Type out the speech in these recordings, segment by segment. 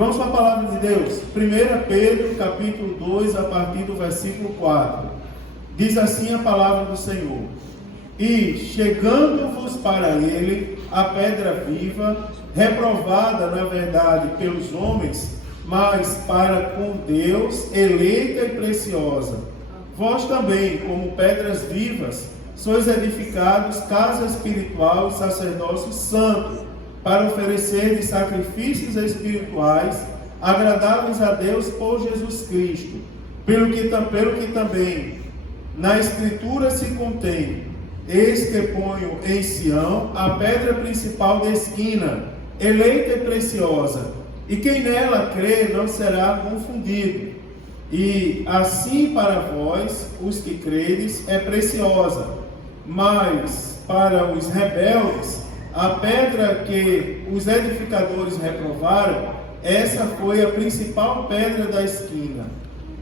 Vamos para a palavra de Deus. 1 Pedro, capítulo 2, a partir do versículo 4. Diz assim a palavra do Senhor: E, chegando-vos para ele, a pedra viva, reprovada, na verdade, pelos homens, mas para com Deus, eleita e preciosa. Vós também, como pedras vivas, sois edificados casa espiritual e sacerdócio santo, para oferecer de sacrifícios espirituais, agradáveis a Deus por Jesus Cristo, pelo que também na Escritura se contém: eis que ponho em Sião a pedra principal da esquina, eleita e preciosa, e quem nela crê não será confundido. E assim para vós, os que credes, é preciosa, mas para os rebeldes, a pedra que os edificadores reprovaram, essa foi a principal pedra da esquina,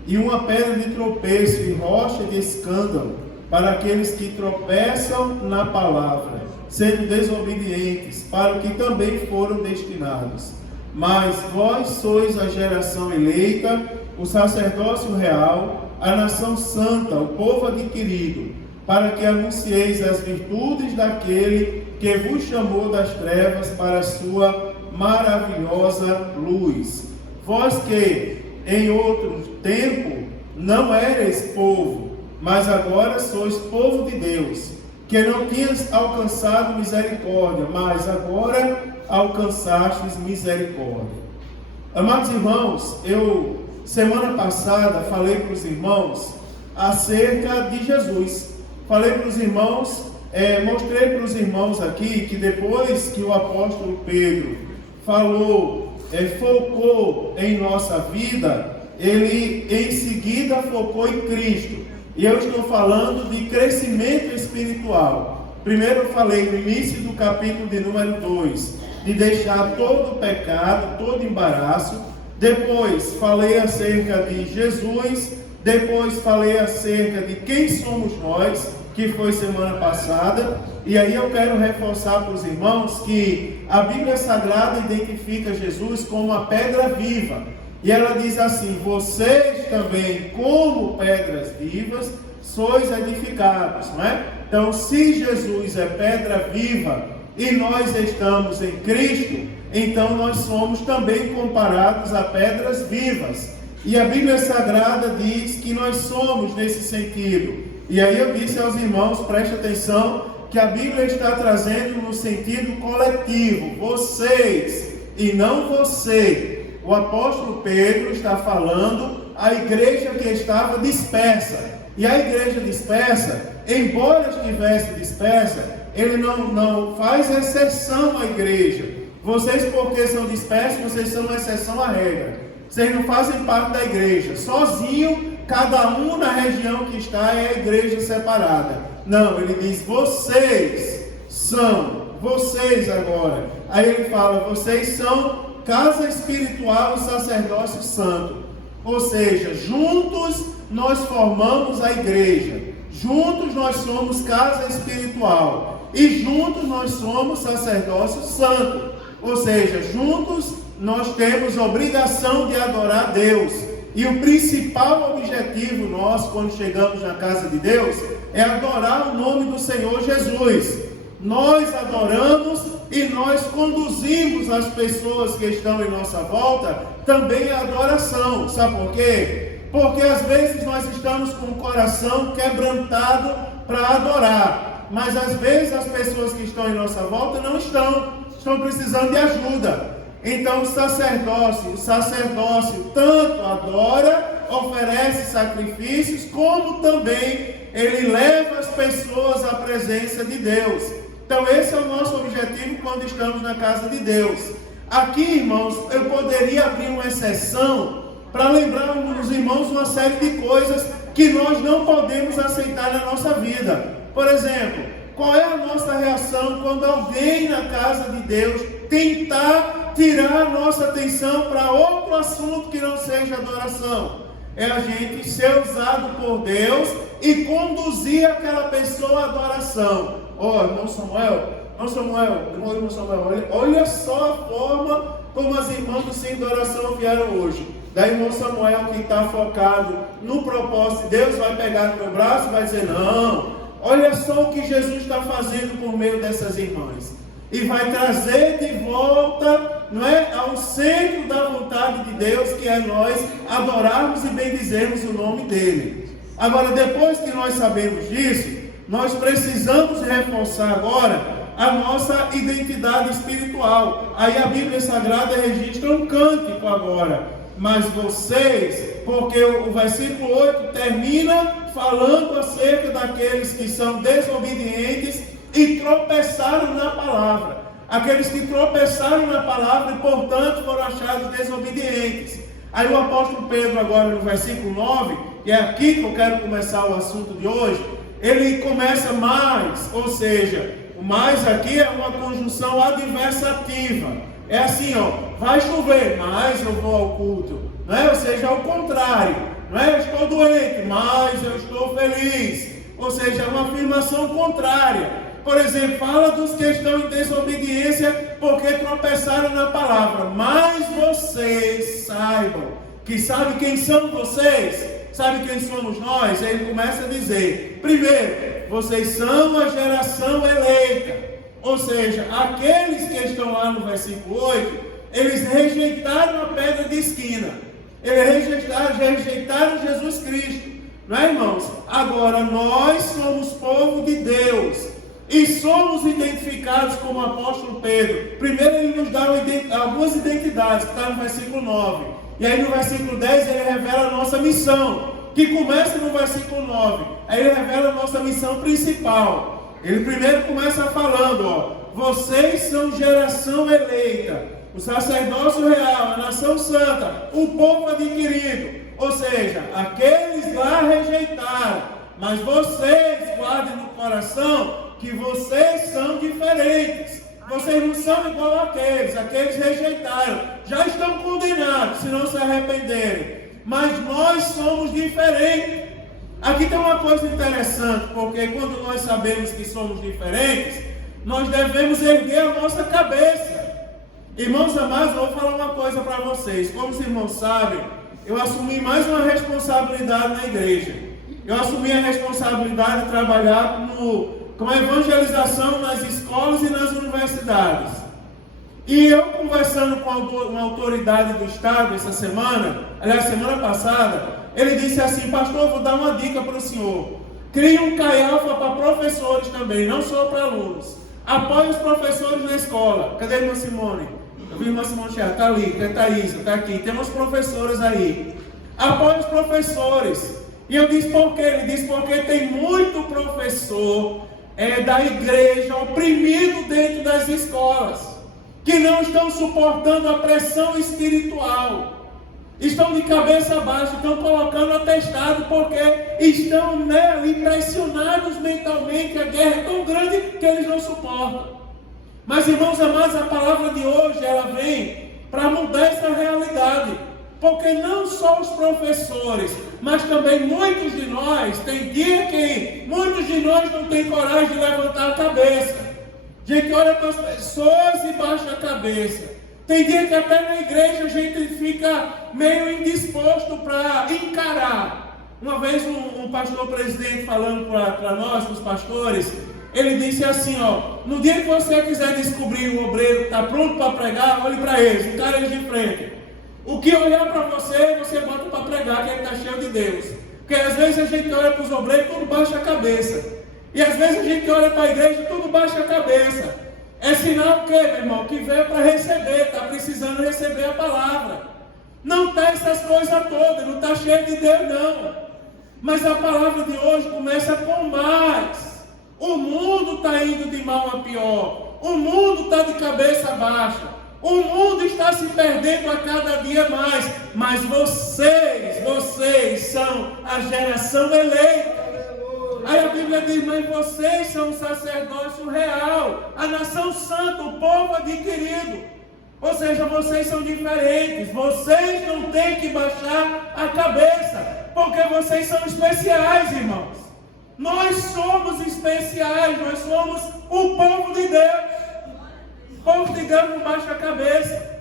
e uma pedra de tropeço e rocha de escândalo para aqueles que tropeçam na palavra, sendo desobedientes, para o que também foram destinados. Mas vós sois a geração eleita, o sacerdócio real, a nação santa, o povo adquirido, para que anuncieis as virtudes daquele que vos chamou das trevas para a sua maravilhosa luz. Vós que, em outro tempo, não erais povo, mas agora sois povo de Deus, que não tinhas alcançado misericórdia, mas agora alcançastes misericórdia. Amados irmãos, eu, semana passada, falei para os irmãos acerca de Jesus. Falei para os irmãos, mostrei para os irmãos aqui que depois que o apóstolo Pedro falou, focou em nossa vida, ele em seguida focou em Cristo. E eu estou falando de crescimento espiritual. Primeiro eu falei no início do capítulo de número 2, de deixar todo o pecado, todo embaraço. Depois falei acerca de Jesus. Depois falei acerca de quem somos nós, que foi semana passada. E aí eu quero reforçar para os irmãos que a Bíblia Sagrada identifica Jesus como a pedra viva. E ela diz assim: vocês também, como pedras vivas, sois edificados, não é? Então, se Jesus é pedra viva e nós estamos em Cristo, então nós somos também comparados a pedras vivas. E a Bíblia Sagrada diz que nós somos nesse sentido. E aí eu disse aos irmãos, preste atenção, que a Bíblia está trazendo no sentido coletivo, vocês e não você. O apóstolo Pedro está falando à igreja que estava dispersa. E a igreja dispersa, embora estivesse dispersa, ele não faz exceção à igreja. Vocês, porque são dispersos, vocês são exceção à regra. Vocês não fazem parte da igreja. Sozinho, cada um na região que está é a igreja separada. Não, ele diz, vocês são, vocês agora. Aí ele fala, vocês são casa espiritual e sacerdócio santo. Ou seja, juntos nós formamos a igreja. Juntos nós somos casa espiritual. E juntos nós somos sacerdócio santo. Ou seja, juntos nós temos a obrigação de adorar Deus. E o principal objetivo nosso, quando chegamos na casa de Deus, é adorar o nome do Senhor Jesus. Nós adoramos e nós conduzimos as pessoas que estão em nossa volta também à adoração. Sabe por quê? Porque às vezes nós estamos com o coração quebrantado para adorar, mas às vezes as pessoas que estão em nossa volta não estão precisando de ajuda. Então o sacerdócio tanto adora, oferece sacrifícios, como também ele leva as pessoas à presença de Deus. Então esse é o nosso objetivo quando estamos na casa de Deus. Aqui, irmãos, eu poderia abrir uma exceção para lembrar aos irmãos uma série de coisas que nós não podemos aceitar na nossa vida. Por exemplo, qual é a nossa reação quando alguém na casa de Deus tentar tirar a nossa atenção para outro assunto que não seja adoração? É a gente ser usado por Deus e conduzir aquela pessoa à adoração. Irmão Samuel, olha só a forma como as irmãs do centro de oração vieram hoje. Da irmão Samuel, que está focado no propósito, Deus vai pegar no meu braço e vai dizer, não, olha só o que Jesus está fazendo por meio dessas irmãs. E vai trazer de volta, não é, ao centro da vontade de Deus, que é nós adorarmos e bendizermos o nome dele. Agora, depois que nós sabemos disso, nós precisamos reforçar agora a nossa identidade espiritual. Aí a Bíblia Sagrada registra um cântico agora. Mas vocês, porque o versículo 8 termina falando acerca daqueles que são desobedientes e tropeçaram na palavra. Aqueles que tropeçaram na palavra e, portanto, foram achados desobedientes. Aí o apóstolo Pedro, agora no versículo 9, que é aqui que eu quero começar o assunto de hoje, ele começa mais, ou seja, o mais aqui é uma conjunção adversativa. É assim, ó, vai chover, mas eu vou ao culto. Não é? Ou seja, ao contrário. Não é? Eu estou doente, mas eu estou feliz. Ou seja, é uma afirmação contrária. Por exemplo, fala dos que estão em desobediência porque tropeçaram na palavra. Mas vocês saibam que sabe quem são vocês? Sabe quem somos nós? Aí ele começa a dizer, primeiro, vocês são a geração eleita. Ou seja, aqueles que estão lá no versículo 8, eles rejeitaram a pedra de esquina. Eles rejeitaram Jesus Cristo. Não é, irmãos? Agora, nós somos povo de Deus. E somos identificados como apóstolo Pedro. Primeiro ele nos dá algumas identidades, que está no versículo 9. E aí no versículo 10 ele revela a nossa missão, que começa no versículo 9. Aí ele revela a nossa missão principal. Ele primeiro começa falando, ó, vocês são geração eleita, o sacerdócio real, a nação santa, o povo adquirido. Ou seja, aqueles lá rejeitaram, mas vocês guardem no coração que vocês são diferentes. Vocês não são igual aqueles rejeitaram, já estão condenados se não se arrependerem. Mas nós somos diferentes. Aqui tem uma coisa interessante, porque quando nós sabemos que somos diferentes, nós devemos erguer a nossa cabeça. Irmãos amados, eu vou falar uma coisa para vocês. Como os irmãos sabem, eu assumi mais uma responsabilidade na igreja. Eu assumi a responsabilidade de trabalhar com a evangelização nas escolas e nas universidades. E eu conversando com uma autoridade do Estado essa semana, aliás, semana passada, ele disse assim, pastor, eu vou dar uma dica para o senhor. Crie um CAIAFA para professores também, não só para alunos. Apoie os professores na escola. Cadê a irmã Simone? Eu vi a irmã Simone, está ali, tem a Thaísa, está aqui. Tem umas professoras aí. Apoie os professores. E eu disse por quê? Ele disse porque tem muito professor da igreja oprimido dentro das escolas, que não estão suportando a pressão espiritual. Estão de cabeça baixa, estão colocando atestado, porque estão impressionados mentalmente. A guerra é tão grande que eles não suportam. Mas, irmãos amados, a palavra de hoje, ela vem para mudar essa realidade. Porque não só os professores, mas também muitos de nós, tem dia que muitos de nós não têm coragem de levantar a cabeça. A gente olha para as pessoas e baixa a cabeça. Tem dia que até na igreja a gente fica meio indisposto para encarar. Uma vez um pastor presidente falando para nós, para os pastores, ele disse assim, ó, no dia que você quiser descobrir o obreiro que está pronto para pregar, olhe para eles, encara eles de frente. O que olhar para você, você bota para pregar, que ele está cheio de Deus. Porque às vezes a gente olha para os obreiros e tudo baixa a cabeça. E às vezes a gente olha para a igreja e tudo baixa a cabeça. É sinal que, meu irmão, que veio para receber, está precisando receber a palavra. Não está essas coisas todas, não está cheio de Deus não. Mas a palavra de hoje começa com mais. O mundo está indo de mal a pior. O mundo está de cabeça baixa. O mundo está se perdendo a cada dia mais. Mas vocês são a geração eleita. Aí a Bíblia diz, mas vocês são o sacerdócio real, a nação santa, o povo adquirido. Ou seja, vocês são diferentes, vocês não têm que baixar a cabeça, porque vocês são especiais, irmãos. Nós somos especiais, nós somos o povo de Deus. O povo de Deus não baixa a cabeça.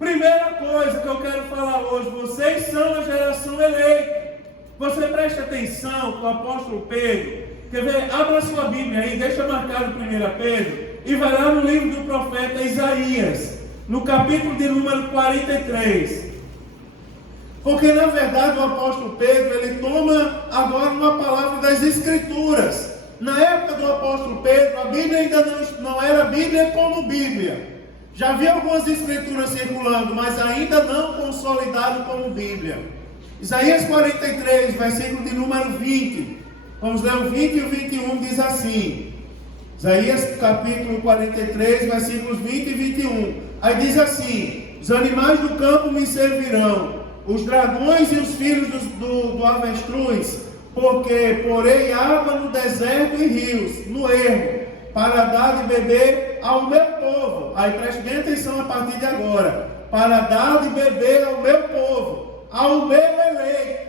Primeira coisa que eu quero falar hoje, vocês são a geração eleita. Você preste atenção que o apóstolo Pedro, quer ver, abra sua Bíblia aí, deixa marcado 1 Pedro, e vai lá no livro do profeta Isaías, no capítulo de número 43. Porque na verdade o apóstolo Pedro, ele toma agora uma palavra das Escrituras. Na época do apóstolo Pedro, a Bíblia ainda não era Bíblia como Bíblia. Já havia algumas escrituras circulando, mas ainda não consolidado como Bíblia. Isaías 43, versículo de número 20. Vamos ler o 20 e o 21, diz assim. Isaías capítulo 43, versículos 20 e 21. Aí diz assim: os animais do campo me servirão, os dragões e os filhos do avestruz, porque porei água no deserto e rios, no ermo, para dar de beber ao meu povo. Aí preste bem atenção a partir de agora. Para dar de beber ao meu povo, ao meu eleito.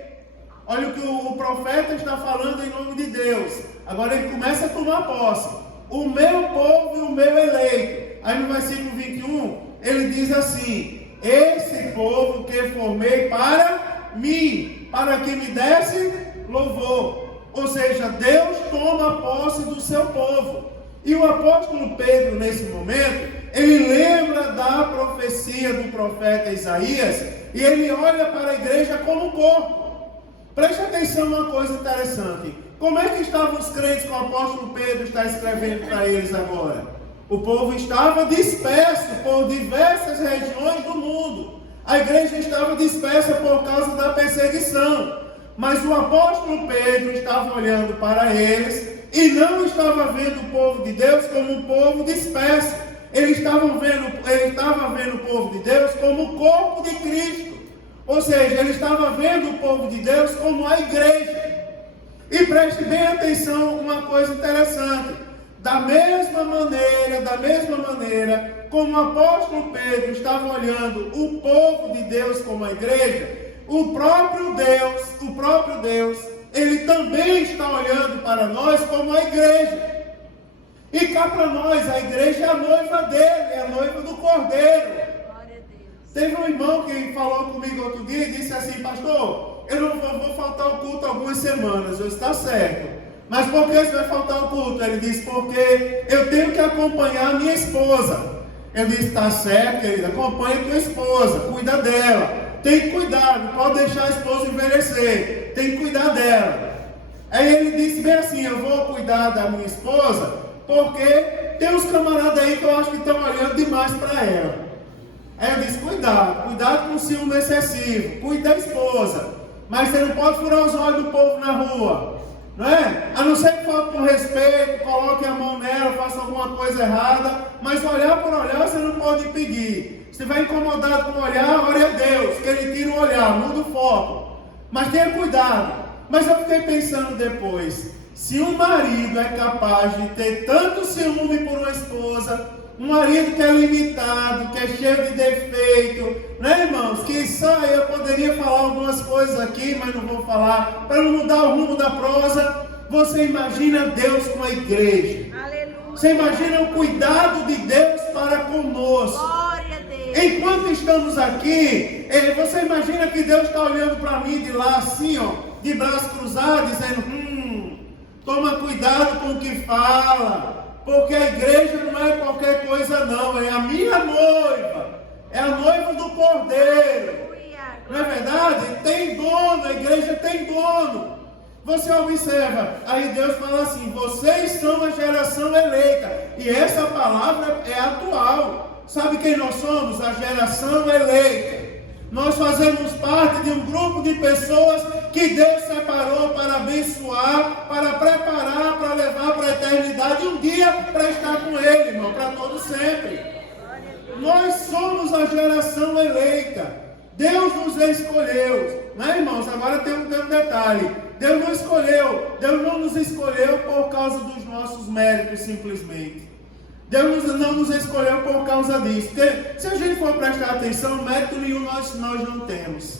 Olha o que o profeta está falando em nome de Deus. Agora ele começa a tomar posse. O meu povo e o meu eleito. Aí no versículo 21, ele diz assim: esse povo que formei para mim, para que me desse louvor. Ou seja, Deus toma posse do seu povo. E o apóstolo Pedro, nesse momento, ele lembra da profecia do profeta Isaías, e ele olha para a igreja como corpo. Preste atenção numa coisa interessante. Como é que estavam os crentes que o apóstolo Pedro está escrevendo para eles agora? O povo estava disperso por diversas regiões do mundo. A igreja estava dispersa por causa da perseguição. Mas o apóstolo Pedro estava olhando para eles e não estava vendo o povo de Deus como um povo disperso. Ele estava vendo o povo de Deus como o corpo de Cristo. Ou seja, ele estava vendo o povo de Deus como a igreja. E preste bem atenção uma coisa interessante. Da mesma maneira como o apóstolo Pedro estava olhando o povo de Deus como a igreja, o próprio Deus, ele também está olhando para nós como a igreja. E cá para nós, a igreja é a noiva dele, é a noiva do Cordeiro. Teve um irmão que falou comigo outro dia e disse assim: pastor, eu não vou faltar o culto algumas semanas. Eu disse: está certo. Mas por que você vai faltar o culto? Ele disse: porque eu tenho que acompanhar a minha esposa. Eu disse: está certo, querida, acompanha a tua esposa, cuida dela. Tem que cuidar, não pode deixar a esposa envelhecer, tem que cuidar dela. Aí ele disse bem assim: eu vou cuidar da minha esposa, porque tem uns camaradas aí que eu acho que estão olhando demais para ela. Aí eu disse: cuidado com o ciúme excessivo, cuide da esposa, mas você não pode furar os olhos do povo na rua, não é? A não ser que falte com respeito, coloque a mão nela, faça alguma coisa errada, mas olhar por olhar você não pode impedir. Se estiver incomodado com o olhar, ore a Deus, que ele tira o olhar, muda o foco, mas tenha cuidado. Mas eu fiquei pensando depois, se um marido é capaz de ter tanto ciúme por uma esposa, um marido que é limitado, que é cheio de defeito, né, irmãos? Que só eu poderia falar algumas coisas aqui, mas não vou falar, para não mudar o rumo da prosa. Você imagina Deus com a igreja. Aleluia. Você imagina o cuidado de Deus para conosco. Glória a Deus. Enquanto estamos aqui, você imagina que Deus está olhando para mim de lá assim, ó, de braços cruzados, dizendo: toma cuidado com o que fala. Porque a igreja não é qualquer coisa não, é a minha noiva, é a noiva do Cordeiro. Não é verdade? Tem dono, a igreja tem dono. Você observa, aí Deus fala assim: vocês são a geração eleita. E essa palavra é atual. Sabe quem nós somos? A geração eleita. Nós fazemos parte de um grupo de pessoas que Deus separou para abençoar, para preparar, para levar para a eternidade, um dia para estar com Ele, irmão, para todo sempre. Nós somos a geração eleita. Deus nos escolheu, né, irmãos? Agora tem um detalhe: Deus não nos escolheu por causa dos nossos méritos simplesmente. Deus não nos escolheu por causa disso. Porque se a gente for prestar atenção, mérito nenhum nós não temos.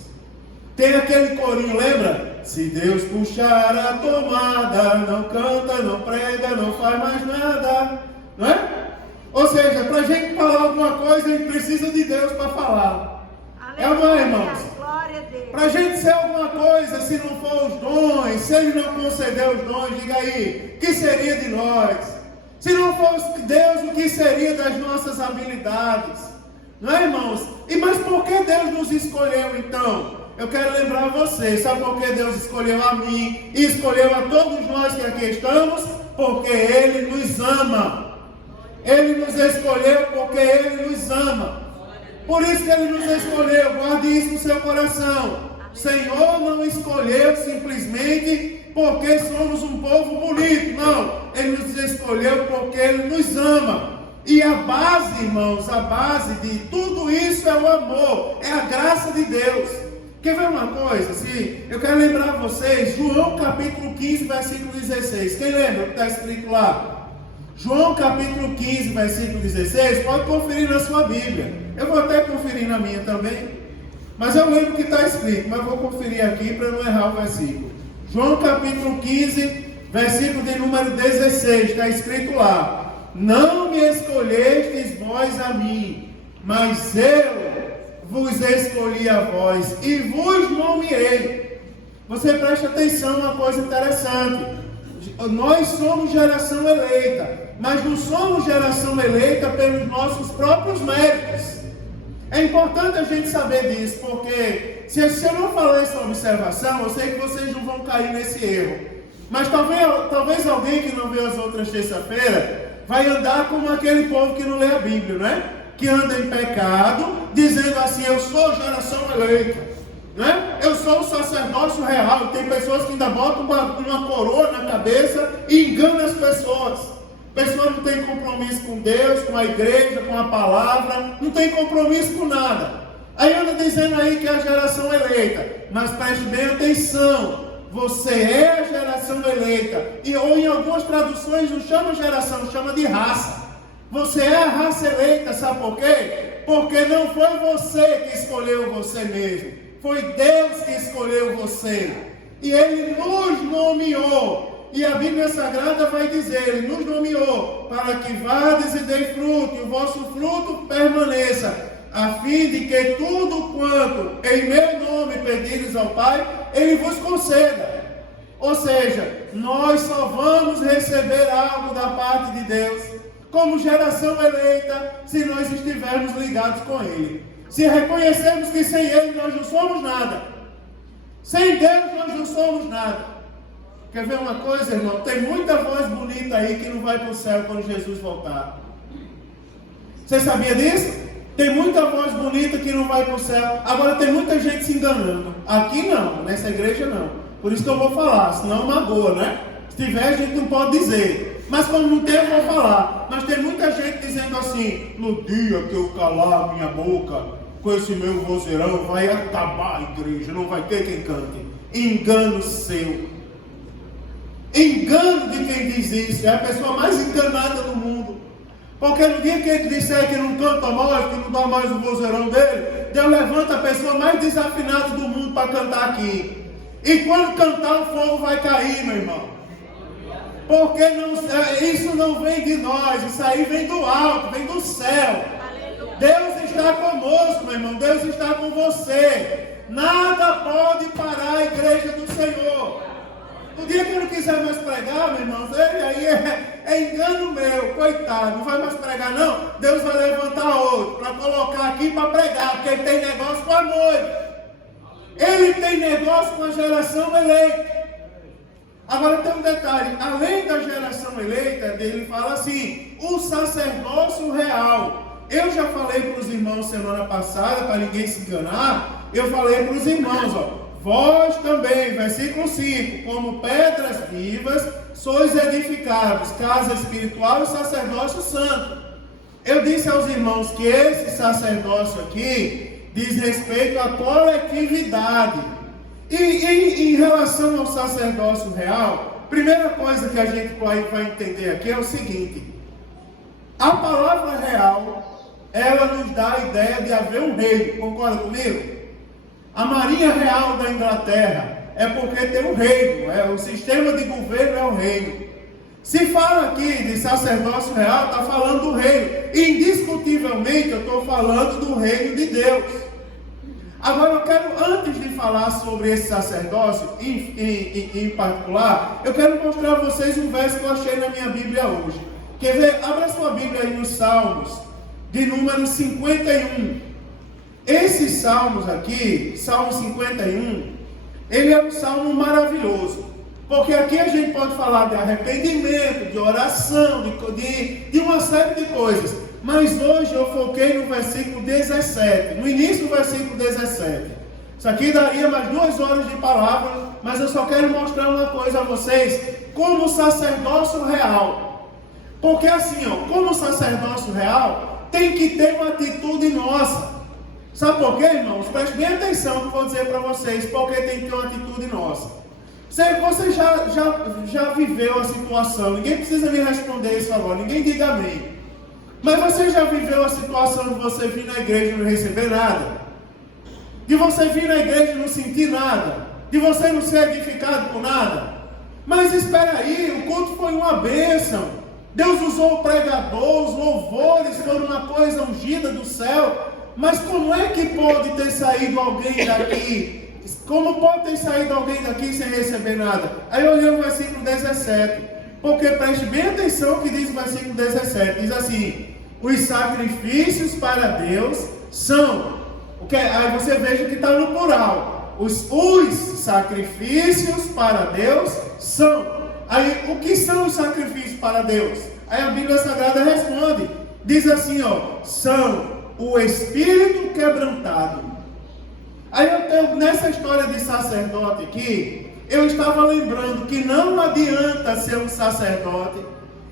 Tem aquele corinho, lembra? Se Deus puxar a tomada, não canta, não prega, não faz mais nada. Não é? Ou seja, para a gente falar alguma coisa, coisa, a gente precisa de Deus para falar. É ou não é, irmãos? Para a gente ser alguma coisa, se não for os dons, se Ele não conceder os dons, diga aí, o que seria de nós? Se não fosse Deus, o que seria das nossas habilidades? Não é, irmãos? Mas por que Deus nos escolheu então? Eu quero lembrar vocês, sabe por que Deus escolheu a mim e escolheu a todos nós que aqui estamos? Porque Ele nos ama. Ele nos escolheu porque Ele nos ama. Por isso que Ele nos escolheu. Guarde isso no seu coração. O Senhor não escolheu simplesmente porque somos um povo bonito. Não. Ele nos escolheu porque Ele nos ama. E a base, irmãos, a base de tudo isso é o amor. É a graça de Deus. Quer ver uma coisa? Assim, eu quero lembrar vocês, João capítulo 15, versículo 16. Quem lembra o que está escrito lá? João capítulo 15, versículo 16. Pode conferir na sua Bíblia. Eu vou até conferir na minha também. Mas eu lembro o que está escrito. Mas vou conferir aqui para não errar o versículo. João capítulo 15, versículo de número 16. Está escrito lá: não me escolhestes vós a mim, mas eu vos escolhi a vós e vos nomeei. Você presta atenção, uma coisa interessante. Nós somos geração eleita, mas não somos geração eleita pelos nossos próprios méritos. É importante a gente saber disso, porque se eu não falar essa observação, eu sei que vocês não vão cair nesse erro. Mas talvez alguém que não viu as outras terça-feira vai andar como aquele povo que não lê a Bíblia, né? Que anda em pecado, dizendo assim: eu sou geração eleita, né? Eu sou o sacerdócio real. Tem pessoas que ainda botam uma coroa na cabeça e enganam as pessoas. Pessoas não têm compromisso com Deus, com a igreja, com a palavra, não tem compromisso com nada. Aí anda dizendo aí que é a geração eleita. Mas preste bem atenção, você é a geração eleita. Ou em algumas traduções não chama geração, chama de raça. Você é a raça eleita, sabe por quê? Porque não foi você que escolheu você mesmo. Foi Deus que escolheu você. E Ele nos nomeou. E a Bíblia Sagrada vai dizer: Ele nos nomeou para que vades e dei fruto, e o vosso fruto permaneça, a fim de que tudo quanto em meu nome pedires ao Pai, Ele vos conceda. Ou seja, nós só vamos receber algo da parte de Deus como geração eleita se nós estivermos ligados com Ele. Se reconhecermos que sem Ele nós não somos nada. Sem Deus nós não somos nada. Quer ver uma coisa, irmão? Tem muita voz bonita aí que não vai para o céu quando Jesus voltar. Você sabia disso? Tem muita voz bonita que não vai para o céu. Agora tem muita gente se enganando. Aqui não, nessa igreja não. Por isso que eu vou falar, senão magoa, né? Se tiver, a gente não pode dizer. Mas como não tem, eu vou falar. Mas tem muita gente dizendo assim: no dia que eu calar a minha boca com esse meu vozeirão, vai acabar a igreja, não vai ter quem cante. Engano seu. Engano de quem diz isso. É a pessoa mais enganada do mundo. Porque no dia que ele disser que não canta mais, que não dá mais o vozeirão dele, Deus levanta a pessoa mais desafinada do mundo para cantar aqui. E quando cantar, o fogo vai cair, meu irmão. Porque isso não vem de nós, isso aí vem do alto, vem do céu. Deus está conosco, meu irmão, Deus está com você. Nada pode parar a igreja do Senhor. No dia que eu não quiser mais pregar, meu irmão, ele aí é engano meu, coitado, não vai mais pregar não. Deus vai levantar outro para colocar aqui para pregar, porque ele tem negócio com a noiva. Ele tem negócio com a geração eleita. Agora tem um detalhe: além da geração eleita, ele fala assim, o sacerdócio real. Eu já falei para os irmãos semana passada, para ninguém se enganar, eu falei para os irmãos, vós também, versículo 5, como pedras vivas, sois edificados, casa espiritual e sacerdócio santo. Eu disse aos irmãos que esse sacerdócio aqui diz respeito à coletividade. E em relação ao sacerdócio real, primeira coisa que a gente vai entender aqui é o seguinte: a palavra real, ela nos dá a ideia de haver um rei. Concorda comigo? A Marinha Real da Inglaterra é porque tem um reino, o sistema de governo é o reino. Se fala aqui de sacerdócio real, está falando do reino. Indiscutivelmente eu estou falando do reino de Deus. Agora eu quero, antes de falar sobre esse sacerdócio em particular, eu quero mostrar a vocês um verso que eu achei na minha Bíblia hoje. Quer ver? Abra sua Bíblia aí nos Salmos, de número 51. Esses salmos aqui, Salmo 51, ele é um salmo maravilhoso. Porque aqui a gente pode falar de arrependimento, de oração, de uma série de coisas. Mas hoje eu foquei no versículo 17, no início do versículo 17. Isso aqui daria mais 2 horas de palavra, mas eu só quero mostrar uma coisa a vocês, como sacerdócio real. Porque assim, como sacerdócio real, tem que ter uma atitude nossa. Sabe por quê, irmãos? Preste bem atenção no que eu vou dizer para vocês, porque tem que ter uma atitude nossa. Você já viveu a situação, ninguém precisa me responder isso agora, ninguém diga amém. Mas você já viveu a situação de você vir na igreja e não receber nada? De você vir na igreja e não sentir nada? De você não ser edificado por nada? Mas espera aí, o culto foi uma bênção. Deus usou o pregador, os louvores foram uma coisa ungida do céu. Mas como é que pode ter saído alguém daqui? Como pode ter saído alguém daqui sem receber nada? Aí eu olhei o versículo 17. Porque preste bem atenção o que diz o versículo 17. Diz assim: os sacrifícios para Deus são. Aí você veja que está no plural. Os sacrifícios para Deus são. Aí o que são os sacrifícios para Deus? Aí a Bíblia Sagrada responde. Diz assim, são o espírito quebrantado. Aí nessa história de sacerdote aqui, eu estava lembrando que não adianta ser um sacerdote,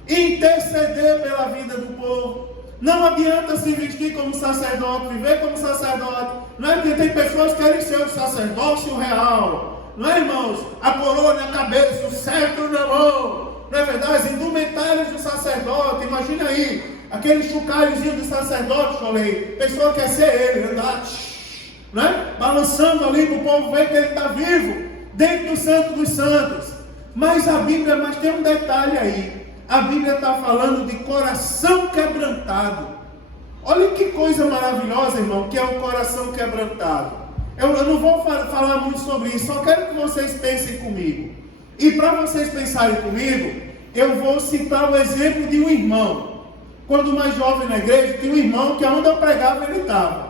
interceder pela vida do povo, não adianta se vestir como sacerdote, viver como sacerdote, não é? Porque tem pessoas que querem ser o sacerdócio real, não é, irmãos? A coroa na cabeça, o cetro na mão, não é verdade? As indumentárias do sacerdote, imagina aí, aquele chocalhozinho do sacerdote, falei, a pessoa quer ser ele, andar, né? Balançando ali para o povo ver que ele está vivo, dentro do santo dos santos. Mas tem um detalhe aí, a Bíblia está falando de coração quebrantado. Olha que coisa maravilhosa, irmão, que é o coração quebrantado. Eu não vou falar muito sobre isso, só quero que vocês pensem comigo. E para vocês pensarem comigo, eu vou citar o exemplo de um irmão. Quando mais jovem na igreja, tinha um irmão que onde eu pregava ele estava.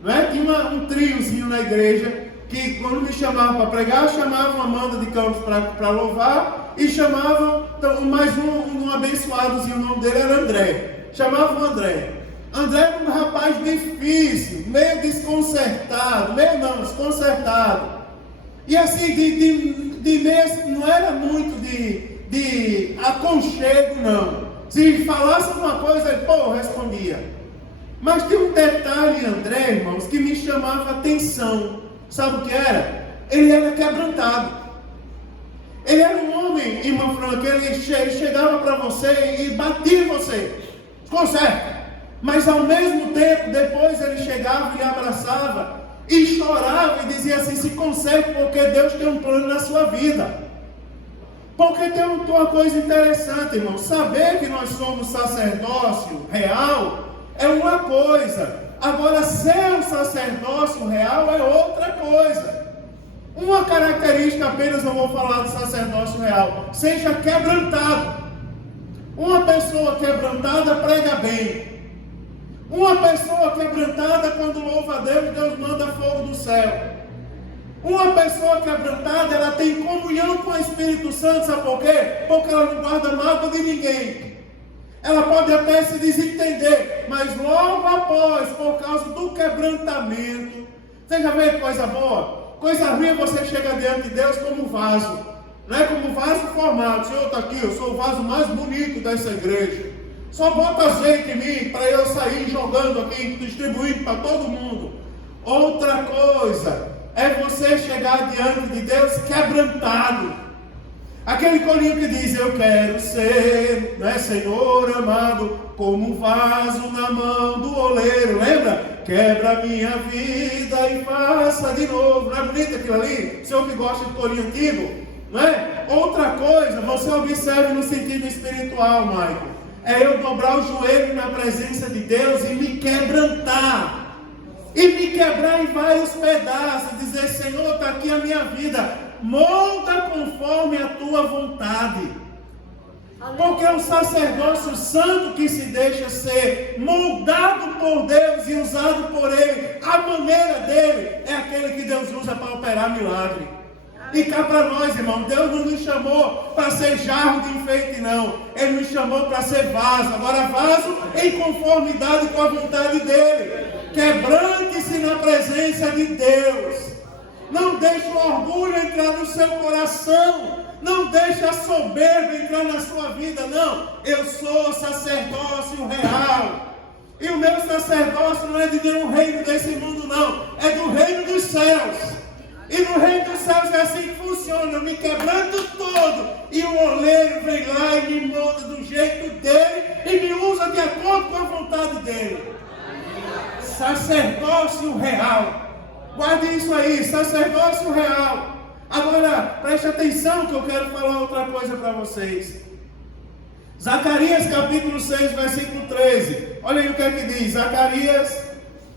Não é? Tinha um triozinho na igreja, que quando me chamavam para pregar, chamavam Amanda de Campos para louvar, e chamavam mais um abençoadozinho, o nome dele era André. Chamavam André. André era um rapaz difícil, meio desconcertado, desconcertado. E assim, não era muito de aconchego, não. Se falasse alguma coisa, ele, respondia. Mas tem um detalhe, André, irmãos, que me chamava a atenção. Sabe o que era? Ele era quebrantado. Ele era um homem, irmão Franco, ele chegava para você e batia em você. Ficou certo? Mas ao mesmo tempo, depois ele chegava e lhe abraçava e chorava e dizia assim: se conserte, porque Deus tem um plano na sua vida. Porque tem uma coisa interessante, irmão. Saber que nós somos sacerdócio real é uma coisa. Agora, ser um sacerdócio real é outra coisa. Uma característica apenas eu vou falar do sacerdócio real: seja quebrantado. Uma pessoa quebrantada prega bem. Uma pessoa quebrantada, quando louva a Deus, Deus manda fogo do céu. Uma pessoa quebrantada, ela tem comunhão com o Espírito Santo, sabe por quê? Porque ela não guarda mágoa de ninguém. Ela pode até se desentender, mas logo após, por causa do quebrantamento, você já vê coisa boa? Coisa ruim é você chegar diante de Deus como vaso, não é? Como vaso formado. Senhor, está aqui, eu sou o vaso mais bonito dessa igreja. Só bota azeite em mim para eu sair jogando aqui, distribuindo para todo mundo. Outra coisa é você chegar diante de Deus quebrantado. Aquele corinho que diz: eu quero ser, né, Senhor amado, como um vaso na mão do oleiro. Lembra? Quebra a minha vida e faça de novo. Não é bonito aquilo ali? O senhor que gosta de corinho antigo, não é? Outra coisa, você observe no sentido espiritual, Michael. É eu dobrar o joelho na presença de Deus e me quebrantar. E me quebrar em vários pedaços. Dizer, Senhor, está aqui a minha vida. Molda conforme a tua vontade. Porque o sacerdócio santo que se deixa ser moldado por Deus e usado por Ele, a maneira dele, é aquele que Deus usa para operar milagre. E cá para nós, irmão, Deus não nos chamou para ser jarro de enfeite, não. Ele nos chamou para ser vaso. Agora, vaso em conformidade com a vontade dele. Quebrante-se na presença de Deus. Não deixe o orgulho entrar no seu coração. Não deixe a soberba entrar na sua vida, não. Eu sou sacerdócio real. E o meu sacerdócio não é de nenhum reino desse mundo, não. É do reino dos céus. E no reino dos céus é assim que funciona. Eu me quebranto todo. E o oleiro vem lá e me molda do jeito dele. E me usa de acordo com a vontade dele. Sacerdócio real. Guarde isso aí. Sacerdócio real. Agora, preste atenção que eu quero falar outra coisa para vocês. Zacarias capítulo 6, versículo 13. Olha aí o que é que diz. Zacarias,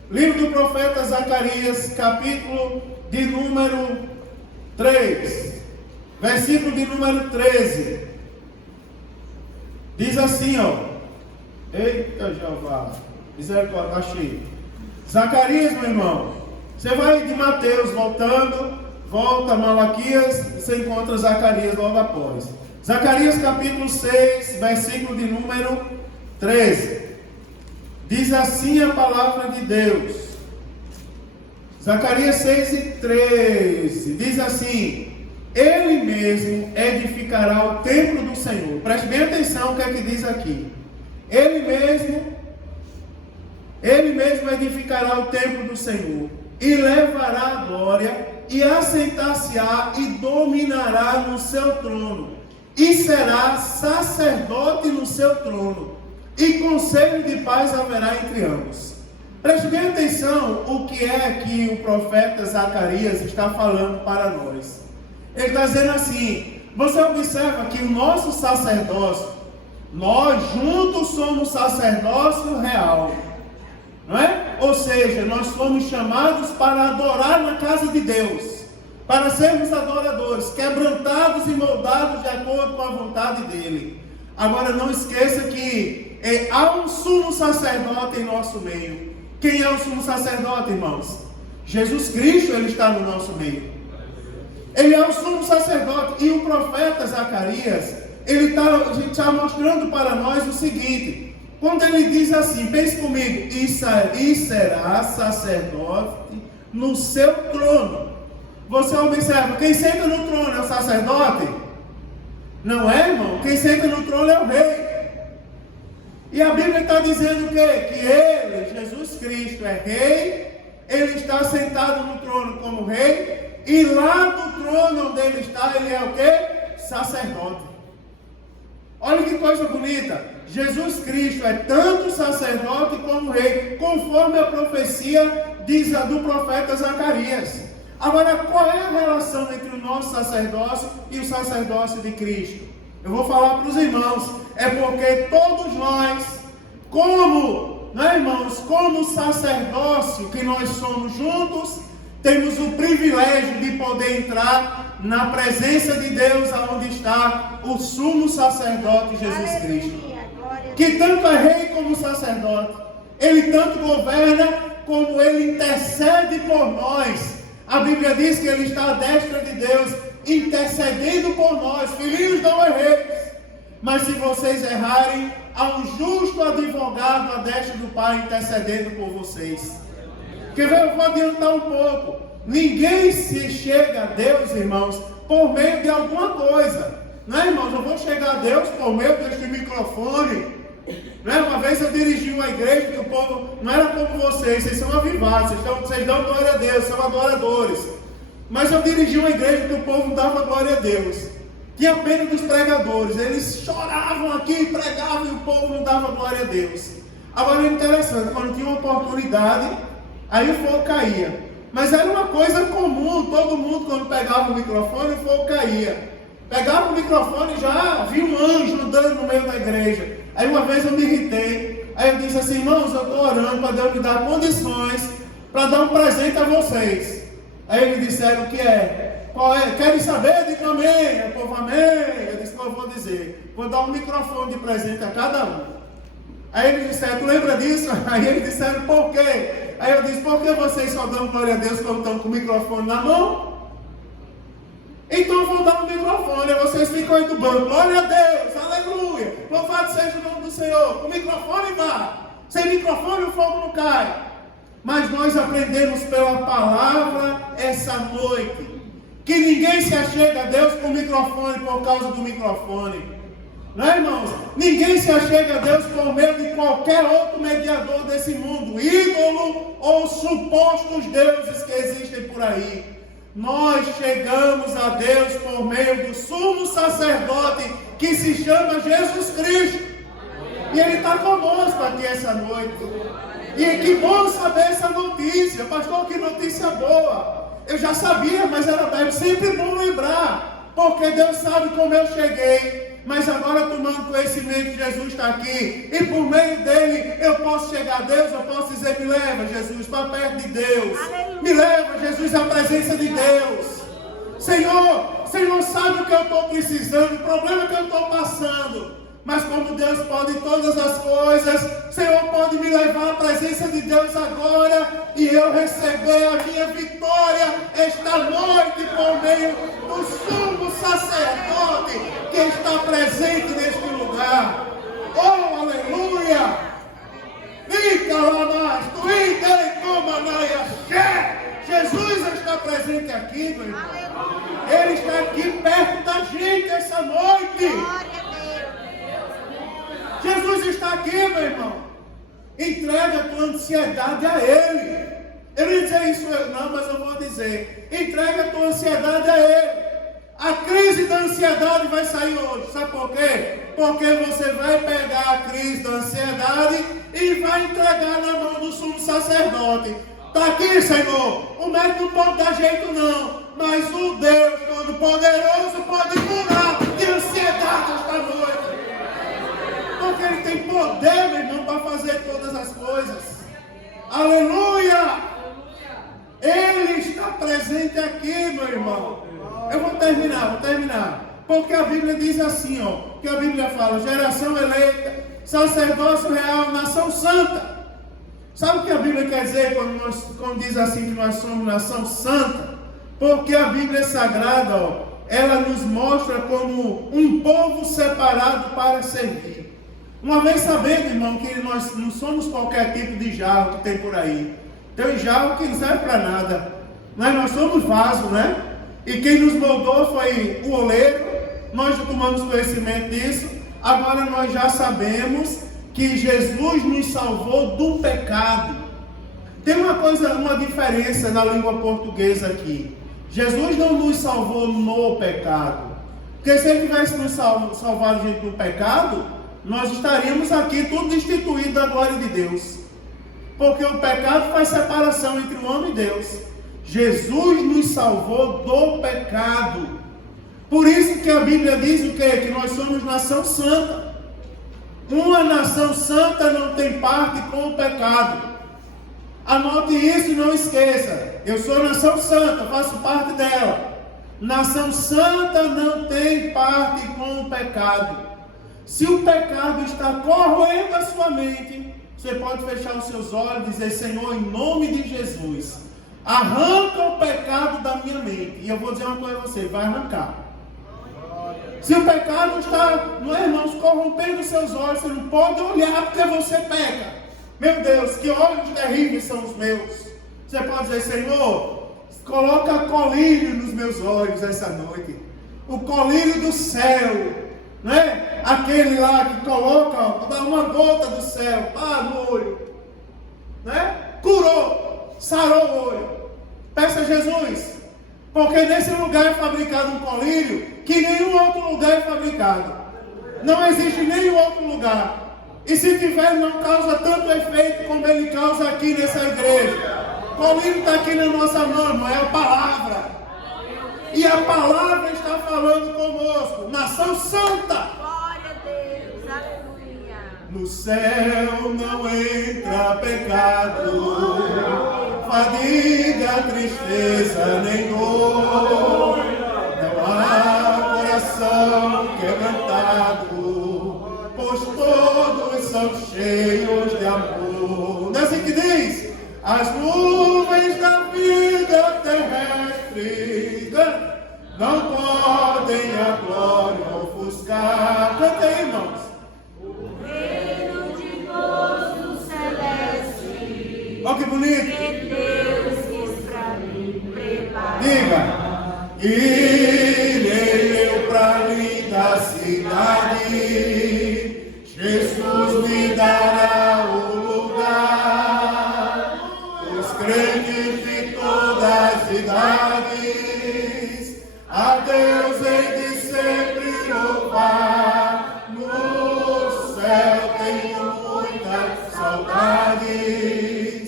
livro do profeta Zacarias, capítulo de número 3, versículo de número 13. Diz assim, ó. Eita Jeová, misericórdia, achei. Zacarias, meu irmão. Você vai de Mateus voltando, volta a Malaquias, você encontra Zacarias logo após. Zacarias capítulo 6, versículo de número 13. Diz assim a palavra de Deus. Zacarias 6 e 13. Diz assim: Ele mesmo edificará o templo do Senhor. Preste bem atenção o que é que diz aqui. Ele mesmo edificará o templo do Senhor, e levará a glória, e assentar-se-á e dominará no seu trono, e será sacerdote no seu trono, e conselho de paz haverá entre ambos. Preste bem atenção o que é que o profeta Zacarias está falando para nós. Ele está dizendo assim: você observa que o nosso sacerdócio, nós juntos somos sacerdócio real, não é? Ou seja, nós fomos chamados para adorar na casa de Deus, para sermos adoradores, quebrantados e moldados de acordo com a vontade dele. Agora não esqueça que há um sumo sacerdote em nosso meio. Quem é o sumo sacerdote, irmãos? Jesus Cristo, ele está no nosso meio. Ele é o sumo sacerdote. E o profeta Zacarias, ele está mostrando para nós o seguinte: quando ele diz assim, pense comigo, e será sacerdote no seu trono. Você observa, quem senta no trono é o sacerdote? Não é, irmão? Quem senta no trono é o rei. E a Bíblia está dizendo o quê? Que ele, Jesus Cristo, é rei. Ele está sentado no trono como rei. E lá do trono onde ele está, ele é o quê? Sacerdote. Olha que coisa bonita. Jesus Cristo é tanto sacerdote como rei, conforme a profecia diz do profeta Zacarias. Agora, qual é a relação entre o nosso sacerdócio e o sacerdócio de Cristo? Eu vou falar para os irmãos. É porque todos nós, como sacerdócio que nós somos juntos, temos o privilégio de poder entrar na presença de Deus, aonde está o sumo sacerdote Jesus Cristo, que tanto é rei como sacerdote. Ele tanto governa como ele intercede por nós. A Bíblia diz que ele está à destra de Deus, intercedendo por nós. Filhinhos, não erreis. Mas se vocês errarem, há um justo advogado à destra do Pai intercedendo por vocês. Quer ver? Eu vou adiantar um pouco. Ninguém se chega a Deus, irmãos, por meio de alguma coisa. Não é, irmãos? Eu vou chegar a Deus por meio deste microfone. Não é? Uma vez eu dirigi uma igreja que o povo, não era como vocês são avivados, vocês dão glória a Deus, são adoradores. Mas eu dirigi uma igreja que o povo não dava glória a Deus. Tinha pena dos pregadores, eles choravam aqui, pregavam e o povo não dava glória a Deus. Agora é interessante, quando tinha uma oportunidade, aí o fogo caía. Mas era uma coisa comum, todo mundo quando pegava o microfone, o fogo caía. Pegava o microfone e já vi um anjo andando no meio da igreja. Aí uma vez eu me irritei. Aí eu disse assim: irmãos, eu estou orando para Deus me dar condições para dar um presente a vocês. Aí eles disseram: o que é? Qual é? Querem saber? Diga amém. O povo, amém. Eu disse: eu vou dizer. Vou dar um microfone de presente a cada um. Aí eles disseram: tu lembra disso? Aí eles disseram: por quê? Aí eu disse: por que vocês só dão glória a Deus quando estão com o microfone na mão? Então eu vou dar um microfone, vocês ficam aí do banco: glória a Deus, aleluia, louvado seja o nome do Senhor. O microfone vai, sem microfone o fogo não cai. Mas nós aprendemos pela palavra essa noite que ninguém se achega a Deus com o microfone por causa do microfone. Não é, irmãos? Ninguém se achega a Deus por meio de qualquer outro mediador desse mundo, ídolo ou supostos deuses que existem por aí. Nós chegamos a Deus por meio do sumo sacerdote que se chama Jesus Cristo. E Ele está conosco aqui essa noite. E que bom saber essa notícia. Pastor, que notícia boa. Eu já sabia, mas era sempre bom lembrar. Porque Deus sabe como eu cheguei. Mas agora, tomando conhecimento, Jesus está aqui. E por meio dele eu posso chegar a Deus. Eu posso dizer: me leva, Jesus, para perto de Deus. Aleluia. Me leva, Jesus, à presença de Deus. Senhor sabe o que eu estou precisando, o problema que eu estou passando. Mas como Deus pode todas as coisas, Senhor pode me levar à presença de Deus agora e eu receber a minha vitória esta noite por meio do sumo sacerdote que está presente neste lugar. Oh, aleluia! Jesus está presente aqui, meu irmão. Ele está aqui perto da gente essa noite. Jesus está aqui, meu irmão. Entrega a tua ansiedade a Ele. Eu não ia dizer isso não, mas eu vou dizer. Entrega a tua ansiedade a Ele. A crise da ansiedade vai sair hoje. Sabe por quê? Porque você vai pegar a crise da ansiedade e vai entregar na mão do sumo sacerdote. Está aqui, Senhor. O médico não pode dar jeito não. Mas o Deus Todo-Poderoso pode curar de ansiedade esta noite. Porque Ele tem poder, meu irmão, para fazer todas as coisas. Aleluia! Ele está presente aqui, meu irmão. Eu vou terminar. Porque a Bíblia diz assim, ó. Que a Bíblia fala: geração eleita, sacerdócio real, nação santa. Sabe o que a Bíblia quer dizer quando diz assim que nós somos nação santa? Porque a Bíblia Sagrada, ó, ela nos mostra como um povo separado para servir. Uma vez sabendo, irmão, que nós não somos qualquer tipo de jarro que tem por aí. Tem jarro que não serve para nada. Mas nós somos vaso, né? E quem nos moldou foi o oleiro. Nós já tomamos conhecimento disso. Agora nós já sabemos que Jesus nos salvou do pecado. Tem uma diferença na língua portuguesa aqui. Jesus não nos salvou no pecado. Porque se Ele tivesse nos salvado a gente do pecado, nós estaríamos aqui tudo destituído da glória de Deus. Porque o pecado faz separação entre o homem e Deus. Jesus nos salvou do pecado. Por isso que a Bíblia diz o quê? Que nós somos nação santa. Uma nação santa não tem parte com o pecado. Anote isso e não esqueça. Eu sou nação santa, faço parte dela. Nação santa não tem parte com o pecado. Se o pecado está corroendo a sua mente, você pode fechar os seus olhos e dizer: Senhor, em nome de Jesus, arranca o pecado da minha mente. E eu vou dizer uma coisa a você: vai arrancar. Se o pecado está, não é, irmãos, corrompendo os seus olhos, você não pode olhar porque você peca. Meu Deus, que olhos terríveis são os meus. Você pode dizer: Senhor, coloca colírio nos meus olhos essa noite. O colírio do céu. Né? Aquele lá que coloca, dá uma gota do céu, no olho, né? Curou, sarou o olho. Peça a Jesus, porque nesse lugar é fabricado um colírio que nenhum outro lugar é fabricado. Não existe nenhum outro lugar. E se tiver, não causa tanto efeito como ele causa aqui nessa igreja. O colírio está aqui na nossa mão, irmão, é a palavra. E a palavra está falando conosco. Nação santa. Glória a Deus. Aleluia. No céu não entra pecado, fadiga, tristeza nem dor. Não há coração quebrantado, pois todos são cheios de amor. Não é assim que diz? As nuvens da vida terrestre não podem a glória ofuscar. Canta aí, irmãos. O reino de gozo celeste. Olha que bonito. Que Deus quis pra mim preparar. Diga. Irei eu pra linda cidade, Jesus me dará o lugar. Os crentes de todas as idades, a Deus hei de sempre louvar. No céu tenho muitas saudades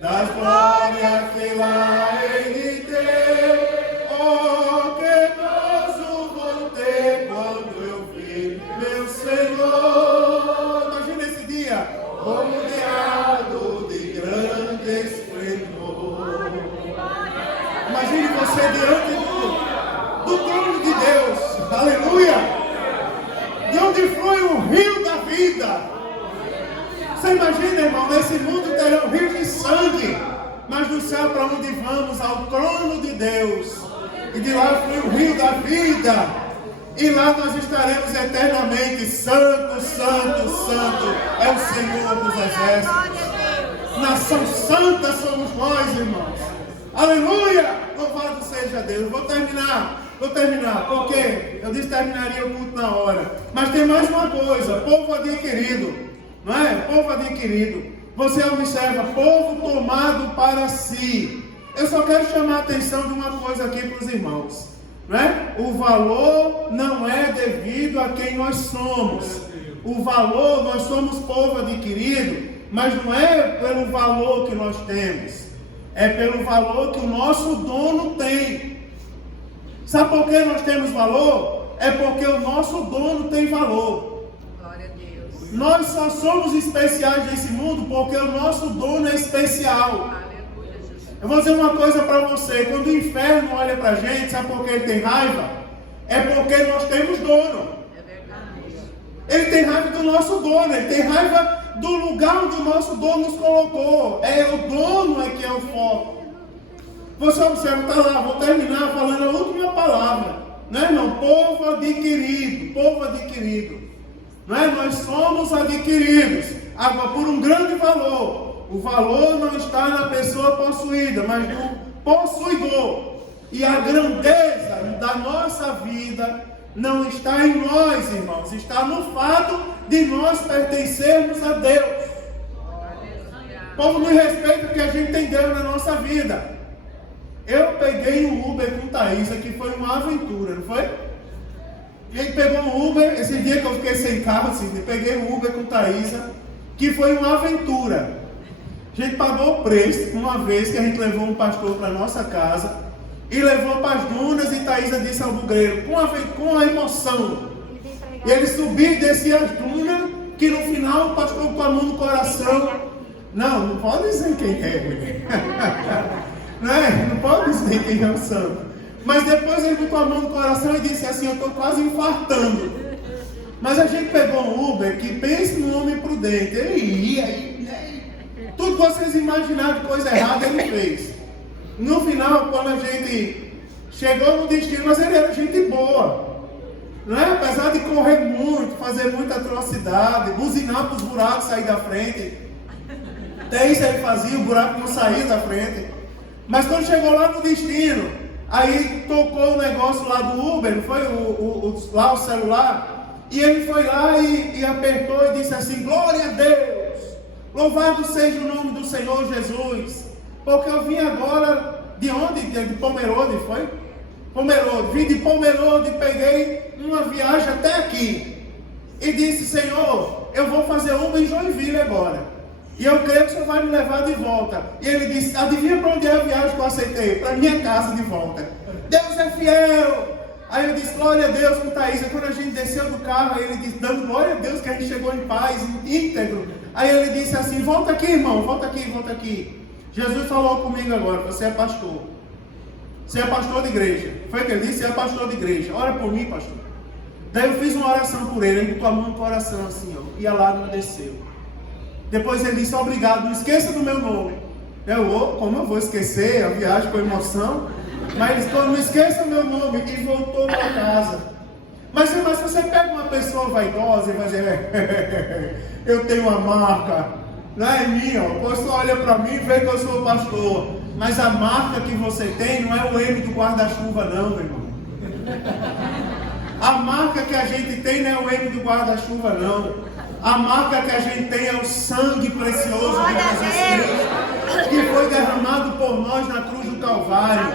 das glórias que lá hei de ter. Oh, que gozo vou ter quando eu vi meu Senhor. Imagina esse dia, rodeado de grande esplendor. Imagine você diante do trono de Deus. Aleluia! De onde flui o rio da vida. Você imagina, irmão, nesse mundo terão rios de sangue, mas no céu para onde vamos? Ao trono de Deus. E de lá flui o rio da vida. E lá nós estaremos eternamente. Santo, santo, santo é o Senhor dos exércitos. Nação santa somos nós, irmãos. Aleluia! Louvado seja Deus. Vou terminar, porque eu disse que terminaria o culto na hora. Mas tem mais uma coisa: povo adquirido, não é? Povo adquirido. Você observa, povo tomado para si. Eu só quero chamar a atenção de uma coisa aqui para os irmãos, não é? O valor não é devido a quem nós somos. O valor, nós somos povo adquirido, mas não é pelo valor que nós temos. É pelo valor que o nosso dono tem. Sabe por que nós temos valor? É porque o nosso dono tem valor. Glória a Deus. Nós só somos especiais nesse mundo porque o nosso dono é especial. Aleluia, Jesus. Eu vou dizer uma coisa para você. Quando o inferno olha para a gente, sabe por que ele tem raiva? É porque nós temos dono. É verdade. Ele tem raiva do nosso dono. Ele tem raiva do lugar onde o nosso dono nos colocou. É o dono é que é o foco. Você observa, está lá, vou terminar falando a última palavra, né, irmão? Povo adquirido, povo adquirido, não é? Nós somos adquiridos, agora por um grande valor. O valor não está na pessoa possuída, mas no possuidor. E a grandeza da nossa vida não está em nós, irmãos, está no fato de nós pertencermos a Deus. O povo não respeita o que a gente tem Deus na nossa vida. Eu peguei um Uber com Thaisa, que foi uma aventura, não foi? A gente pegou um Uber, esse dia que eu fiquei sem carro, assim, peguei um Uber com Thaisa, que foi uma aventura. A gente pagou o preço, uma vez que a gente levou um pastor para nossa casa, e levou para as dunas, e Thaisa disse ao bugreiro, com a emoção. E ele subia e descia as dunas, que no final o pastor com a mão no coração. Não pode dizer quem é. Não pode dizer quem é o santo. Mas depois ele botou a mão no coração e disse assim, eu estou quase infartando. Mas a gente pegou um Uber que pensa num homem prudente. Ele ia, tudo que vocês imaginaram de coisa errada ele fez. No final, quando a gente chegou no destino, mas ele era gente boa, não é? Apesar de correr muito, fazer muita atrocidade, buzinar para os buracos sair da frente. Até isso ele fazia, o buraco não saía da frente. Mas quando chegou lá no destino, aí tocou o negócio lá do Uber, não foi lá o celular, e ele foi lá e apertou e disse assim, glória a Deus, louvado seja o nome do Senhor Jesus, porque eu vim agora, de onde? De Pomerode, foi? Pomerode, vim de Pomerode, peguei uma viagem até aqui, e disse, Senhor, eu vou fazer Uber em Joinville agora. E eu creio que o Senhor vai me levar de volta. E ele disse, adivinha para onde é a viagem que eu aceitei? Para minha casa de volta. Deus é é fiel. Aí eu disse, glória a Deus com Thaís. E quando a gente desceu do carro, ele disse, dando glória a Deus que a gente chegou em paz, íntegro. Aí ele disse assim, volta aqui, irmão, volta aqui, volta aqui. Jesus falou comigo agora, você é pastor. Você é pastor de igreja. Foi o que ele disse, você é pastor de igreja. Ora por mim, pastor. Daí eu fiz uma oração por ele, ele botou a mão no coração assim, ó, e a lágrima desceu. Depois ele disse, obrigado, não esqueça do meu nome. Como eu vou esquecer, a viagem com emoção. Mas ele disse, não esqueça o meu nome, e voltou para casa. Mas se você pega uma pessoa vaidosa e vai dizer, eu tenho uma marca, não é minha, o pastor olha para mim e vê que eu sou pastor. Mas a marca que você tem não é o M do guarda-chuva não, meu irmão. A marca que a gente tem não é o M do guarda-chuva não. A marca que a gente tem é o sangue precioso de Jesus Cristo, que foi derramado por nós na cruz do Calvário.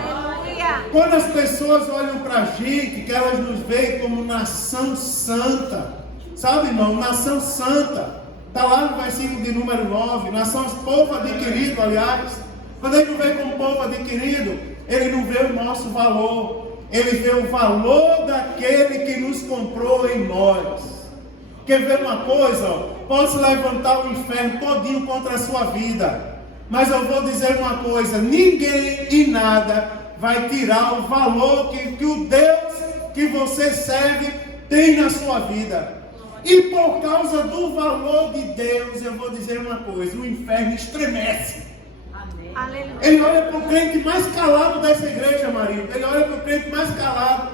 Quando as pessoas olham para a gente, que elas nos veem como nação santa, sabe, irmão? Nação santa, está lá no versículo de número 9, nação, povo adquirido, aliás. Quando ele não vê como povo adquirido, ele não vê o nosso valor, ele vê o valor daquele que nos comprou em nós. Quer ver uma coisa? Posso levantar o inferno todinho contra a sua vida, mas eu vou dizer uma coisa: ninguém e nada vai tirar o valor que o Deus que você serve tem na sua vida. E por causa do valor de Deus, eu vou dizer uma coisa: o inferno estremece. Amém. Ele olha para o crente mais calado dessa igreja, marido. Ele olha para o crente mais calado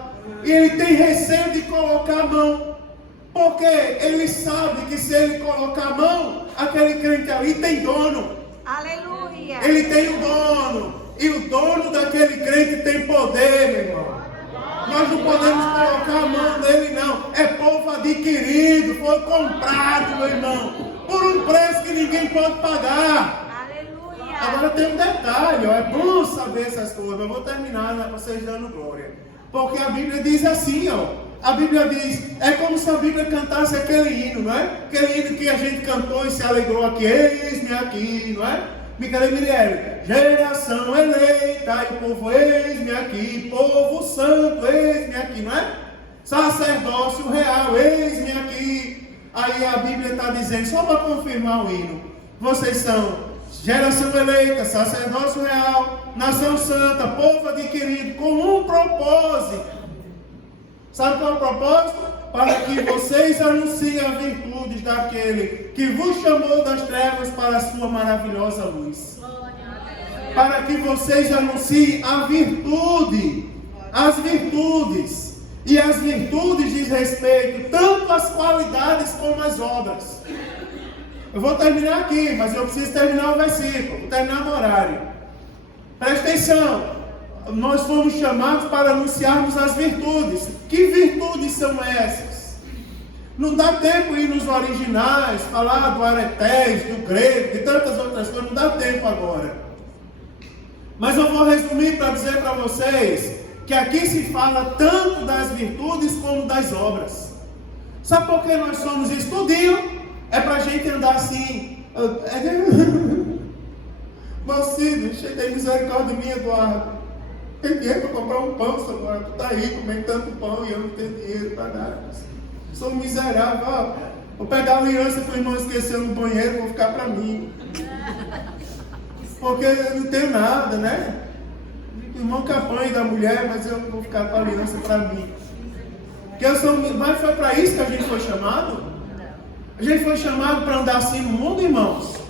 e ele tem receio de colocar a mão, porque ele sabe que se ele colocar a mão, aquele crente ali tem dono. Aleluia. Ele tem um dono. E o dono daquele crente tem poder, meu irmão. Nós não podemos colocar a mão nele, não. É povo adquirido, foi comprado, meu irmão, por um preço que ninguém pode pagar. Aleluia. Agora tem um detalhe, ó, é bom saber essas coisas. Eu vou terminar, né, para vocês dando glória. Porque a Bíblia diz assim, ó. A Bíblia diz, é como se a Bíblia cantasse aquele hino, não é? Aquele hino que a gente cantou e se alegrou aqui, eis-me aqui, não é? Micael Miriel, geração eleita e povo, eis-me aqui, povo santo, eis-me aqui, não é? Sacerdócio real, eis-me aqui. Aí a Bíblia está dizendo, só para confirmar o hino, vocês são geração eleita, sacerdócio real, nação santa, povo adquirido, com um propósito. Sabe qual é o propósito? Para que vocês anunciem as virtudes daquele que vos chamou das trevas para a sua maravilhosa luz. Para que vocês anunciem a virtude, as virtudes. E as virtudes diz respeito tanto às qualidades como às obras. Eu vou terminar aqui, mas eu preciso terminar o versículo, vou terminar no horário. Presta atenção. Nós fomos chamados para anunciarmos as virtudes. Que virtudes são essas? Não dá tempo ir nos originais, falar do aretés, do grego, de tantas outras coisas, não dá tempo agora. Mas eu vou resumir para dizer para vocês que aqui se fala tanto das virtudes como das obras. Sabe por que nós somos estudinho? É para a gente andar assim. Mocinho, cheguei misericórdia minha, Eduardo. Tem dinheiro para comprar um pão, agora tu está aí comendo tanto pão e eu não tenho dinheiro para dar. Sou um miserável, ó. Vou pegar a aliança que o irmão esqueceu no banheiro, vou ficar para mim. Porque eu não tenho nada, né? O irmão que apanha da mulher, mas eu vou ficar com a aliança para mim. Porque eu sou, mas foi para isso que a gente foi chamado? A gente foi chamado para andar assim no mundo, irmãos?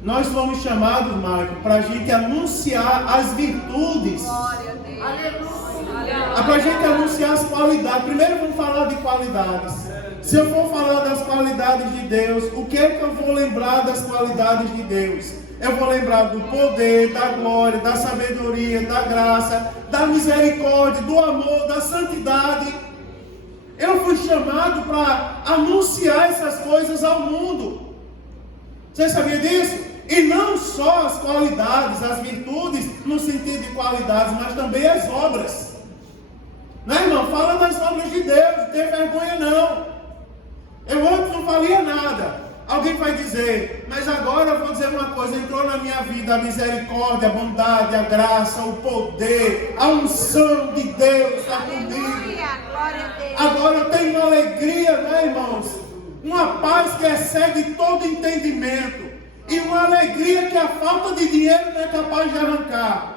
Nós fomos chamados, Marco, para a gente anunciar as virtudes. Para a gente anunciar as qualidades. Primeiro vamos falar de qualidades. Se eu for falar das qualidades de Deus, o que é que eu vou lembrar das qualidades de Deus? Eu vou lembrar do poder, da glória, da sabedoria, da graça, da misericórdia, do amor, da santidade. Eu fui chamado para anunciar essas coisas ao mundo. Você sabia disso? E não só as qualidades, as virtudes, no sentido de qualidades, mas também as obras. Né, irmão? Fala das obras de Deus, não tem vergonha não. Eu antes não valia nada. Alguém vai dizer, mas agora eu vou dizer uma coisa, entrou na minha vida a misericórdia, a bondade, a graça, o poder, a unção de Deus está comigo. Glória a Deus. Agora eu tenho uma alegria, né, irmãos? Uma paz que excede todo entendimento. E uma alegria que a falta de dinheiro não é capaz de arrancar.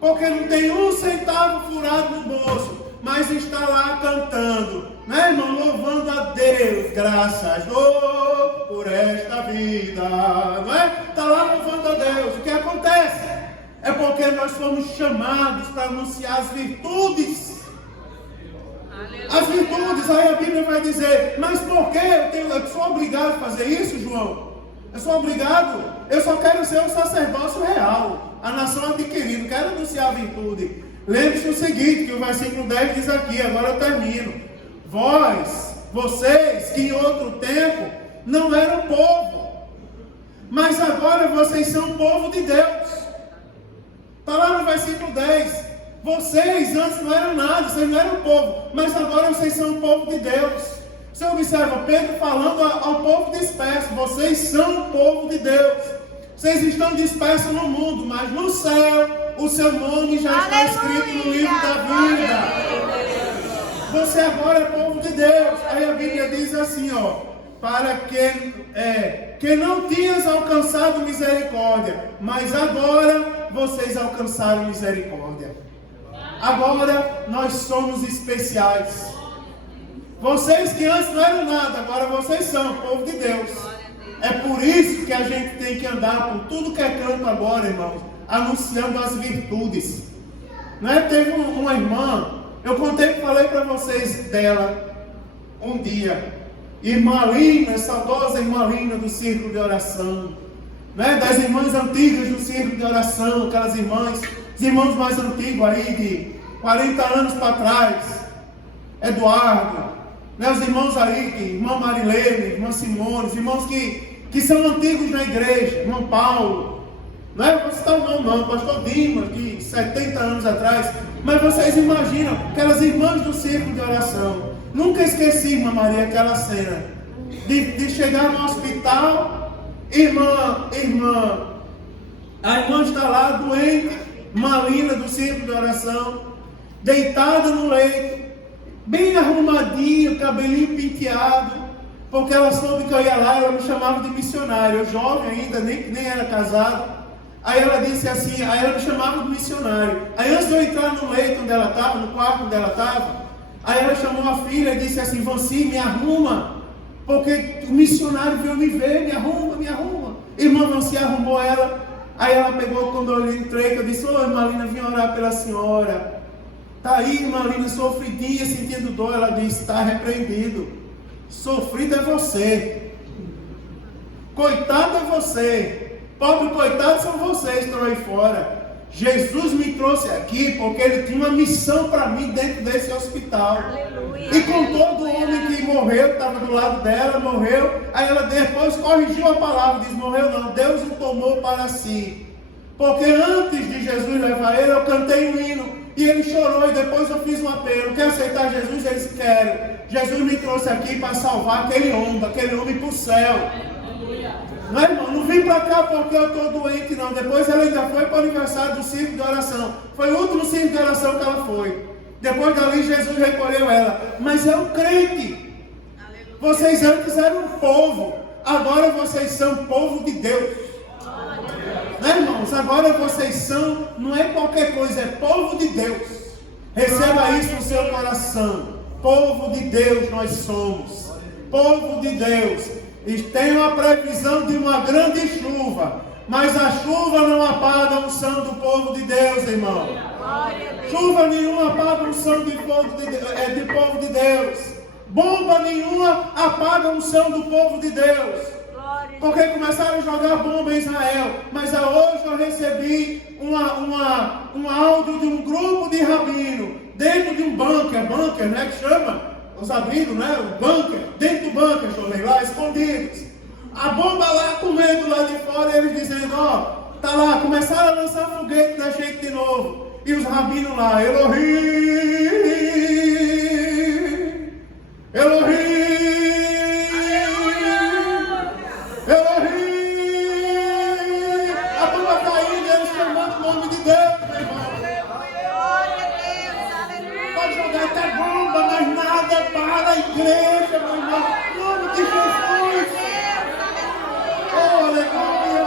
Porque não tem um centavo furado no bolso, mas está lá cantando, né, irmão? Louvando a Deus, graças por esta vida, não é? Está lá louvando a Deus. O que acontece? É porque nós fomos chamados para anunciar as virtudes. As virtudes, aí a Bíblia vai dizer, mas por que eu sou obrigado a fazer isso, João? Eu sou obrigado? Eu só quero ser um sacerdócio real, a nação adquirida, quero anunciar a virtude. Lembre-se o seguinte, que o versículo 10 diz aqui, agora eu termino. Vocês que em outro tempo não eram povo, mas agora vocês são povo de Deus. Está lá no versículo 10. Vocês antes não eram nada, vocês não eram povo, mas agora vocês são o povo de Deus. Você observa Pedro falando ao povo disperso, vocês são o povo de Deus. Vocês estão dispersos no mundo, mas no céu o seu nome já está escrito no livro da vida. Você agora é povo de Deus. Aí a Bíblia diz assim, para que não tinhas alcançado misericórdia, mas agora vocês alcançaram misericórdia. Agora nós somos especiais. Vocês que antes não eram nada, agora vocês são o povo de Deus. É por isso que a gente tem que andar por tudo que é canto agora, irmãos, anunciando as virtudes. Não é? Teve uma irmã, eu falei para vocês dela um dia, irmã Lina, saudosa irmã Lina do círculo de oração, né? Das irmãs antigas do círculo de oração, aquelas irmãs, os irmãos mais antigos aí, de 40 anos para trás, Eduardo, né? Os irmãos aí, irmã Marilene, irmã Simone, os irmãos que são antigos na igreja, irmão Paulo, não é? Vou citar o nome não, pastor Dimas, de 70 anos atrás, mas vocês imaginam, aquelas irmãs do círculo de oração. Nunca esqueci, irmã Maria, aquela cena, de chegar no hospital, a irmã está lá doente, Malina do círculo de oração, deitada no leito, bem arrumadinha, cabelinho penteado, porque ela soube que eu ia lá, ela me chamava de missionário, eu jovem ainda, nem era casado. Aí ela disse assim, aí ela me chamava de missionário. Aí antes de eu entrar no leito onde ela estava, no quarto onde ela estava, aí ela chamou a filha e disse assim, Vanci, me arruma, porque o missionário veio me ver, me arruma. Irmã Vanci arrumou ela, aí ela pegou, quando eu entrei, eu disse, irmã Lina, vim orar pela senhora. Está aí, irmã Lina, sofridinha, sentindo dor. Ela disse, está repreendido. Sofrido é você. Coitado é você. Pobre coitado são vocês que estão aí fora. Jesus me trouxe aqui porque Ele tinha uma missão para mim dentro desse hospital. Aleluia. E com todo homem que morreu, estava do lado dela, morreu. Aí ela depois corrigiu a palavra, diz, morreu não, Deus o tomou para si. Porque antes de Jesus levar ele, eu cantei um hino. E ele chorou e depois eu fiz um apelo. Quer aceitar Jesus? Ele disse, quero. Jesus me trouxe aqui para salvar aquele homem para o céu. Não, irmão, não vim para cá porque eu estou doente, não. Depois ela ainda foi para o aniversário do círculo de oração. Foi o último círculo de oração que ela foi. Depois dali Jesus recolheu ela. Mas é um crente. Vocês antes eram um povo. Agora vocês são povo de Deus. Né, irmãos? Agora vocês são, não é qualquer coisa, é povo de Deus. Receba isso no seu coração. Povo de Deus nós somos. Povo de Deus. E tem uma previsão de uma grande chuva. Mas a chuva não apaga a unção do povo de Deus, irmão. Chuva nenhuma apaga a unção de povo de Deus. Bomba nenhuma apaga a unção do povo de Deus. Porque começaram a jogar bomba em Israel. Mas hoje eu recebi um áudio de um grupo de rabino dentro de um bunker, né, que chama os rabinos, né, o bunker, dentro do bunker, jovem, lá escondidos. A bomba lá comendo lá de fora, eles dizendo, tá lá, começaram a lançar foguete da gente de novo. E os rabinos lá, Elohim, Elohim. prepara a igreja, meu irmão, em nome de Jesus. Oh, aleluia.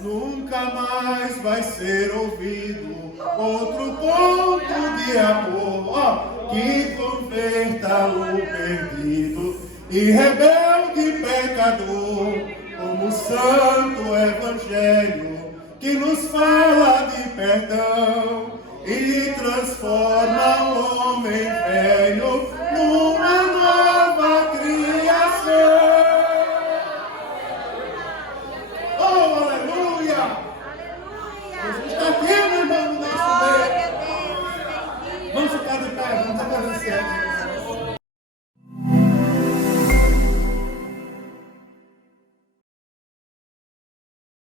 Nunca mais vai ser ouvido outro ponto de amor que converta o perdido e rebelde pecador, como o santo evangelho que nos fala de perdão e transforma o homem velho numa nova criação. Oh, aleluia! Jesus está aqui, meu irmão, no nosso meio. Vamos ficar de pé, vamos agradecer.